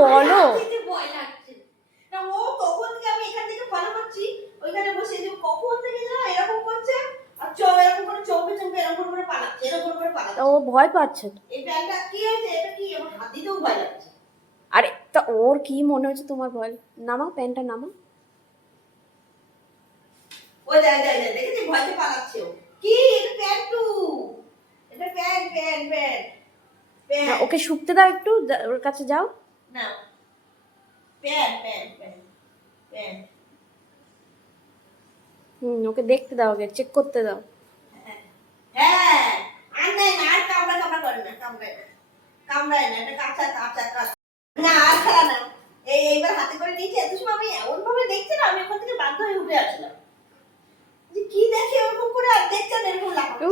বলো। ভয় লাগছে না, ও কখন থেকে আমি এখান থেকে ফলো করছি, ওইখানে বসে যে কখন থেকে না এরকম করছে, আর এরকম করে চমকে চমকে এরকম করে পালাচ্ছে, এরকম করে পালাচ্ছে। ও ভয় পাচ্ছে। এই প্যান্টটা কি হয়েছে, এটা কি আমার হাত দিতেও ভয় লাগছে। আরে তা ওর কি মনে হচ্ছে তোমার ভয়? নামাও প্যান্টটা নামাও। ওই দেখেছি ভয়তে পালাচ্ছে ও। কি এটা প্যান্ট টু, এটা প্যান্ট প্যান্ট প্যান্ট না, ওকে শুকতে দাও একটু, ওর কাছে যাও না, প্যান্ট প্যান্ট প্যান্ট প্যান্ট। ওকে দেখতে দাও, আগে চেক করতে দাও। হ্যাঁ, আর নাই না, আর কামড়া কামড়া করে না, কামড়ায় না, এটা কাঁচা কাঁচা কাঁচা না, আর খেলা না। এইবার হাতে করে নিয়েছে, এত সময় আমি এমন ভাবে দেখছি না, আমি ওখান থেকে বাধ্য হয়ে উঠে আসলাম। যে কি দেখে ওরকম করে, আর দেখছেন এরকম লাগাচ্ছে।